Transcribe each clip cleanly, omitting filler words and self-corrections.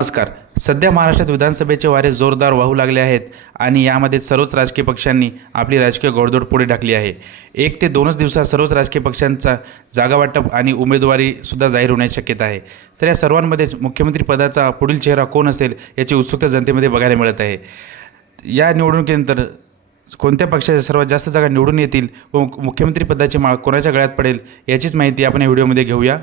नमस्कार. सध्या महाराष्ट्रात विधानसभेचे वारे जोरदार वाहू लागले आहेत आणि यामध्ये सर्वच राजकीय पक्षांनी आपली राजकीय घोडदौड पुढे ढकलली आहे. 1 ते 2च दिवसात सर्वच राजकीय पक्षांचा जागावाटप आणि उमेदवारीसुद्धा जाहीर होण्याची शक्यता आहे. तर या सर्वांमध्येच मुख्यमंत्री पदाचा पुढील चेहरा कोण असेल याची उत्सुकता जनतेमध्ये बघायला मिळत आहे. या निवडणुकीनंतर कोणत्या पक्षाच्या सर्वात जास्त जागा निवडून येतील व मुख्यमंत्री पदाची माळ कोणाच्या गळ्यात पडेल याचीच माहिती आपण या व्हिडिओमध्ये घेऊया.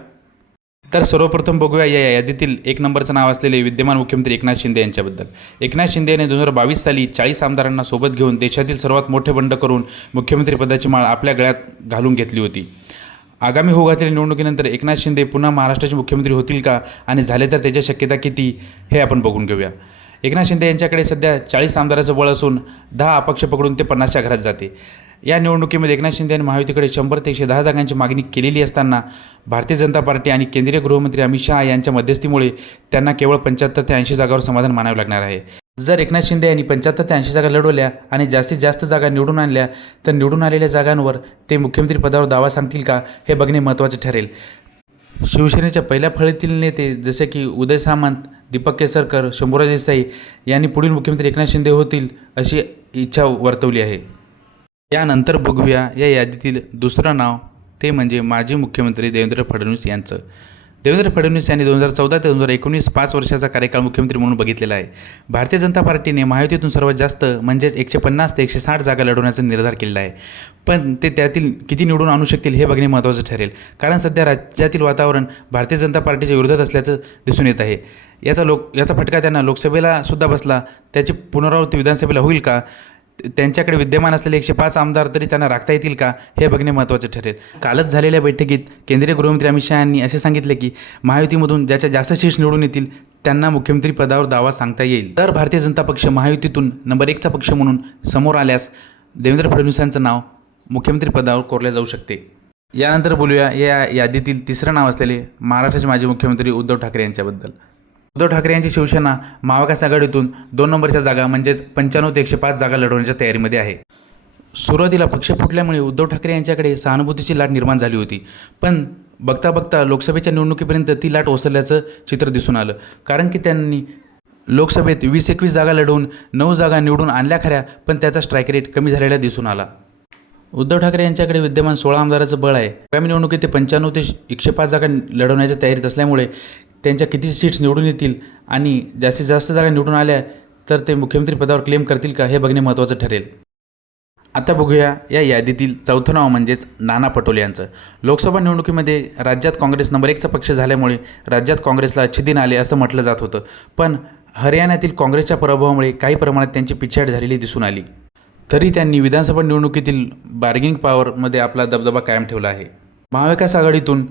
तर सर्वप्रथम बघूया या यादीतील 1 नंबरचं नाव असलेले विद्यमान मुख्यमंत्री एकनाथ शिंदे यांच्याबद्दल. एकनाथ शिंदे यांनी 2022 साली 40 आमदारांना सोबत घेऊन देशातील सर्वात मोठे बंड करून मुख्यमंत्रीपदाची माळ आपल्या गळ्यात घालून घेतली होती. आगामी होऊ घातलेल्या निवडणुकीनंतर एकनाथ शिंदे पुन्हा महाराष्ट्राचे मुख्यमंत्री होतील का आणि झाले तर त्याच्या शक्यता किती हे आपण बघून घेऊया. एकनाथ शिंदे यांच्याकडे सध्या 40 आमदाराचं बळ असून 10 अपक्ष पकडून ते 50च्या घरात जाते. या निवडणुकीमध्ये एकनाथ शिंदे यांनी महायुतीकडे 100 ते 110 जागांची मागणी केलेली असताना भारतीय जनता पार्टी आणि केंद्रीय गृहमंत्री अमित शहा यांच्या मध्यस्थीमुळे त्यांना केवळ 75 ते 80 जागांवर समाधान मानावे लागणार आहे. जर एकनाथ शिंदे यांनी 75 ते 80 जागा लढवल्या आणि जास्तीत जास्त जागा निवडून आणल्या तर निवडून आलेल्या जागांवर ते मुख्यमंत्री पदावर दावा सांगतील का हे बघणे महत्त्वाचे ठरेल. शिवसेनेच्या पहिल्या फळीतील नेते जसे की उदय सामंत, दीपक केसरकर, शंभूराज देसाई यांनी पुढील मुख्यमंत्री एकनाथ शिंदे होतील अशी इच्छा वर्तवली आहे. यानंतर बघूया या यादीतील दुसरं नाव, ते म्हणजे माजी मुख्यमंत्री देवेंद्र फडणवीस यांचं. देवेंद्र फडणवीस यांनी 2014 ते 2019 5 वर्षाचा कार्यकाळ मुख्यमंत्री म्हणून बघितलेला आहे. भारतीय जनता पार्टीने महायुतीतून सर्वात जास्त म्हणजेच 150 ते 160 जागा लढवण्याचा निर्धार केलेला आहे. पण ते त्यातील किती निवडून आणू शकतील हे बघणे महत्त्वाचं ठरेल, कारण सध्या राज्यातील वातावरण भारतीय जनता पार्टीच्या विरोधात असल्याचं दिसून येत आहे. याचा फटका त्यांना लोकसभेला सुद्धा बसला. त्याची पुनरावृत्ती विधानसभेला होईल का, त्यांच्याकडे विद्यमान असलेले 105 आमदार तरी त्यांना राखता येतील का हे बघणे महत्त्वाचे ठरेल. कालच झालेल्या बैठकीत केंद्रीय गृहमंत्री अमित शहा यांनी असे सांगितले की महायुतीमधून ज्याच्या जास्त सीट्स निवडून येतील त्यांना मुख्यमंत्री पदावर दावा सांगता येईल. तर भारतीय जनता पक्ष महायुतीतून नंबर 1चा पक्ष म्हणून समोर आल्यास देवेंद्र फडणवीसांचं नाव मुख्यमंत्री पदावर कोरले जाऊ शकते. यानंतर बोलूया या यादीतील तिसरं नाव असलेले महाराष्ट्राचे माजी मुख्यमंत्री उद्धव ठाकरे यांच्याबद्दल. उद्धव ठाकरे यांची शिवसेना महाविकास आघाडीतून 2 नंबरच्या जागा म्हणजेच 95 ते 105 जागा लढवण्याच्या तयारीमध्ये आहे. सुरुवातीला पक्ष फुटल्यामुळे उद्धव ठाकरे यांच्याकडे सहानुभूतीची लाट निर्माण झाली होती, पण बघता बघता लोकसभेच्या निवडणुकीपर्यंत ती लाट ओसरल्याचं चित्र दिसून आलं. कारण की त्यांनी लोकसभेत 20-21 जागा लढवून 9 जागा निवडून आणल्या खऱ्या, पण त्याचा स्ट्राईक रेट कमी झालेला दिसून आला. उद्धव ठाकरे यांच्याकडे विद्यमान 16 आमदाराचं बळ आहे. आगामी निवडणुकीत ते 95 ते 105 जागा लढवण्याच्या तयारीत असल्यामुळे त्यांच्या किती सीट्स निवडून येतील आणि जास्तीत जास्त जागा निवडून आल्या तर ते मुख्यमंत्री पदावर क्लेम करतील का हे बघणे महत्त्वाचं ठरेल. आता बघूया या यादीतील चौथं नाव म्हणजेच नाना पटोले यांचं. लोकसभा निवडणुकीमध्ये राज्यात काँग्रेस नंबर 1चा पक्ष झाल्यामुळे राज्यात काँग्रेसला अच्छे दिन आले असं म्हटलं जात होतं, पण हरियाणातील काँग्रेसच्या पराभवामुळे काही प्रमाणात त्यांची पिछेहाट झालेली दिसून आली. तरी त्यांनी विधानसभा निवडणुकीतील बार्गेनिंग पॉवरमध्ये आपला दबदबा कायम ठेवला आहे. महाविकास आघाडीतून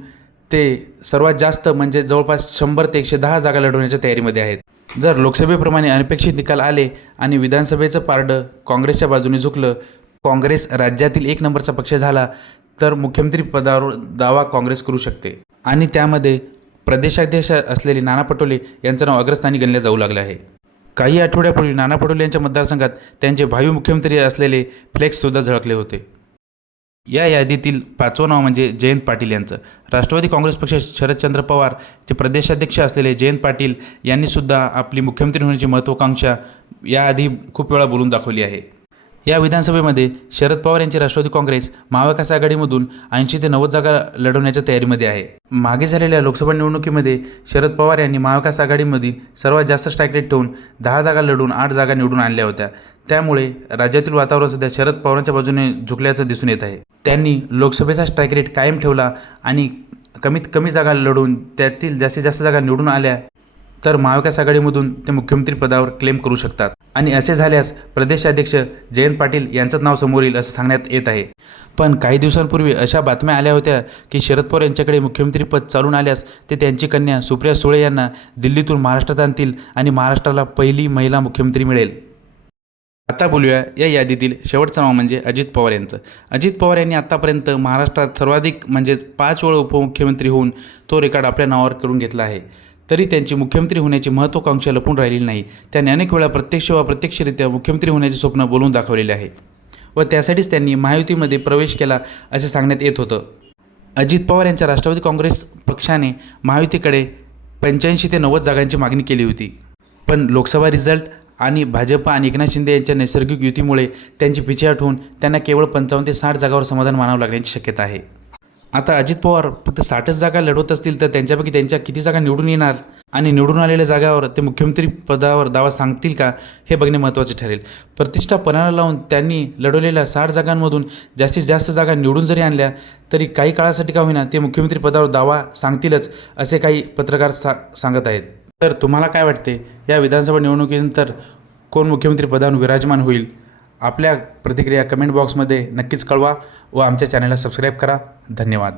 ते सर्वात जास्त म्हणजे जवळपास 100 ते 110 जागा लढवण्याच्या तयारीमध्ये आहेत. जर लोकसभेप्रमाणे अनपेक्षित निकाल आले आणि विधानसभेचं पारडं काँग्रेसच्या बाजूने झुकलं, काँग्रेस राज्यातील 1 नंबरचा पक्ष झाला तर मुख्यमंत्री पदावर दावा काँग्रेस करू शकते आणि त्यामध्ये प्रदेशाध्यक्ष असलेले नाना पटोले यांचं नाव अग्रस्थानी गणलं जाऊ लागलं आहे. काही आठवड्यापूर्वी नाना पटोले यांच्या मतदारसंघात त्यांचे भावी मुख्यमंत्री असलेले फ्लेक्ससुद्धा झळकले होते. या यादीतील 5वं नाव म्हणजे जयंत पाटील यांचं. राष्ट्रवादी काँग्रेस पक्ष शरदचंद्र पवार चे प्रदेशाध्यक्ष असलेले जयंत पाटील यांनीसुद्धा आपली मुख्यमंत्री होण्याची महत्त्वाकांक्षा याआधी खूप वेळा बोलून दाखवली आहे. या विधानसभेमध्ये शरद पवार यांची राष्ट्रवादी काँग्रेस महाविकास आघाडीमधून 80 ते 90 जागा लढवण्याच्या तयारीमध्ये आहे. मागे झालेल्या लोकसभा निवडणुकीमध्ये शरद पवार यांनी महाविकास आघाडीमधील सर्वात जास्त स्ट्राईक रेट ठेवून 10 जागा लढवून 8 जागा निवडून आणल्या होत्या. त्यामुळे राज्यातील वातावरण सध्या शरद पवारांच्या बाजूने झुकल्याचं दिसून येत आहे. त्यांनी लोकसभेचा स्ट्राईक रेट कायम ठेवला आणि कमीत कमी जागा लढवून त्यातील जास्तीत जास्त जागा निवडून आल्या तर महाविकास आघाडीमधून ते मुख्यमंत्री पदावर क्लेम करू शकतात आणि असे झाल्यास प्रदेशाध्यक्ष जयंत पाटील यांचंच नाव समोर येईल असं सांगण्यात येत आहे. पण काही दिवसांपूर्वी अशा बातम्या आल्या होत्या की शरद पवार यांच्याकडे मुख्यमंत्रीपद चालून आल्यास ते त्यांची कन्या सुप्रिया सुळे यांना दिल्लीतून महाराष्ट्रात आणतील आणि महाराष्ट्राला पहिली महिला मुख्यमंत्री मिळेल. आता बोलूया या यादीतील शेवटचं नाव म्हणजे अजित पवार यांचं. अजित पवार यांनी आत्तापर्यंत महाराष्ट्रात सर्वाधिक म्हणजे 5 वेळा उपमुख्यमंत्री होऊन तो रेकॉर्ड आपल्या नावावर करून घेतला आहे. तरी त्यांची मुख्यमंत्री होण्याची महत्त्वाकांक्षा लपून राहिलेली नाही. त्यांनी अनेक वेळा प्रत्यक्ष व अप्रत्यक्षरित्या मुख्यमंत्री होण्याचे स्वप्न बोलून दाखवलेले आहे व त्यासाठीच त्यांनी महायुतीमध्ये प्रवेश केला असे सांगण्यात येत होतं. अजित पवार यांच्या राष्ट्रवादी काँग्रेस पक्षाने महायुतीकडे 85 ते 90 जागांची मागणी केली होती. पण लोकसभा रिझल्ट आणि भाजप आणि एकनाथ शिंदे यांच्या नैसर्गिक युतीमुळे त्यांची पिछेहाट होऊन त्यांना केवळ 55 ते 60 जागांवर समाधान मानावं लागण्याची शक्यता आहे. आता अजित पवार फक्त 60च जागा लढवत असतील तर त्यांच्यापैकी त्यांच्या किती जागा निवडून येणार आणि निवडून आलेल्या जागावर ते मुख्यमंत्री पदावर दावा सांगतील का हे बघणे महत्त्वाचे ठरेल. प्रतिष्ठा पणाला लावून त्यांनी लढवलेल्या 60 जागांमधून जास्तीत जास्त जागा निवडून जरी आणल्या तरी काही काळासाठी का होईना ते मुख्यमंत्री पदावर दावा सांगतीलच असे काही पत्रकार सांगत आहेत. तर तुम्हाला काय वाटते, या विधानसभा निवडणुकीनंतर कोण मुख्यमंत्री पदावर विराजमान होईल? आपल्या प्रतिक्रिया कमेंट बॉक्समध्ये नक्कीच कळवा व आमच्या चॅनलला सबस्क्राईब करा. धन्यवाद.